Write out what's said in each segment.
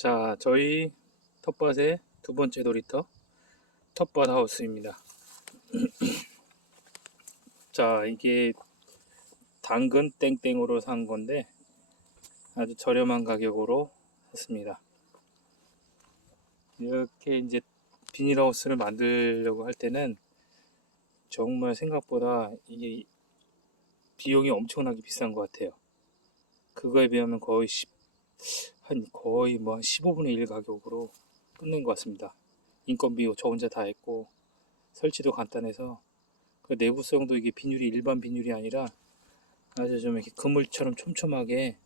자, 저희 텃밭의 두 번째 놀이터 텃밭 하우스입니다. 자, 이게 당근 땡땡으로 산 건데 아주 저렴한 가격으로 샀습니다. 이렇게 이제 비닐하우스를 만들려고 할 때는 정말 생각보다 이게 비용이 엄청나게 비싼 것 같아요. 그거에 비하면 거의 10, 한 거의 뭐 15분의 1 가격으로 끝낸 것 같습니다. 인건비 저 혼자 다 했고 설치도 간단해서 그 내구성도 이게 비닐이 일반 비닐이 아니라 아주 좀 이렇게 그물처럼 촘촘하게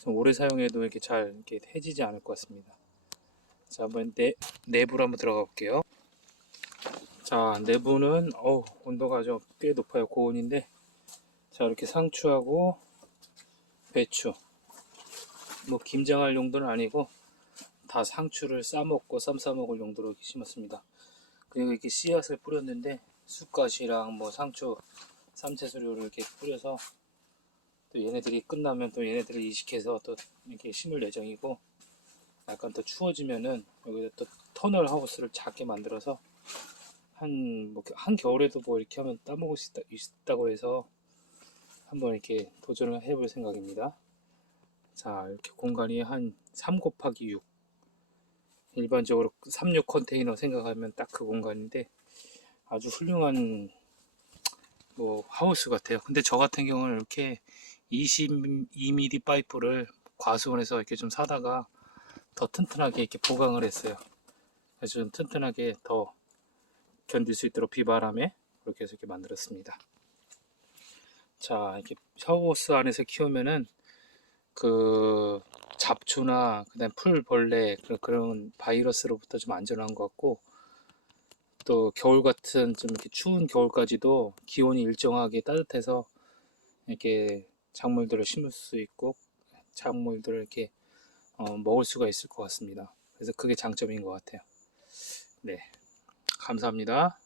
좀 오래 사용해도 이렇게 잘 이렇게 해지지 않을 것 같습니다. 자, 한번 내, 내부로 한번 들어가 볼게요. 자, 내부는 어우, 온도가 좀 꽤 높아요. 고온인데 자, 이렇게 상추하고 배추 뭐 김장할 용도는 아니고 다 상추를 싸먹고 쌈 싸먹을 용도로 심었습니다. 그리고 이렇게 씨앗을 뿌렸는데 쑥갓이랑 뭐 상추 쌈채소류를 이렇게 뿌려서 또 얘네들이 끝나면 또 얘네들을 이식해서 또 이렇게 심을 예정이고 약간 더 추워지면은 여기다 또 터널 하우스를 작게 만들어서 한, 뭐, 한 겨울에도 뭐 이렇게 하면 따먹을 수 있다, 있다고 해서 한번 이렇게 도전을 해볼 생각입니다. 자, 이렇게 공간이 한 3 곱하기 6. 일반적으로 36 컨테이너 생각하면 딱 그 공간인데 아주 훌륭한 뭐 하우스 같아요. 근데 저 같은 경우는 이렇게 22mm 파이프를 과수원에서 이렇게 좀 사다가 더 튼튼하게 이렇게 보강을 했어요. 그래서 좀 튼튼하게 더 견딜 수 있도록 비바람에 그렇게 해서 이렇게 만들었습니다. 자, 이렇게 샤워호스 안에서 키우면은 그 잡초나 그다음 풀벌레 그런, 바이러스로부터 좀 안전한 것 같고 또 겨울 같은 좀 이렇게 추운 겨울까지도 기온이 일정하게 따뜻해서 이렇게 작물들을 심을 수 있고 작물들을 이렇게 어, 먹을 수가 있을 것 같습니다. 그래서 그게 장점인 것 같아요. 네, 감사합니다.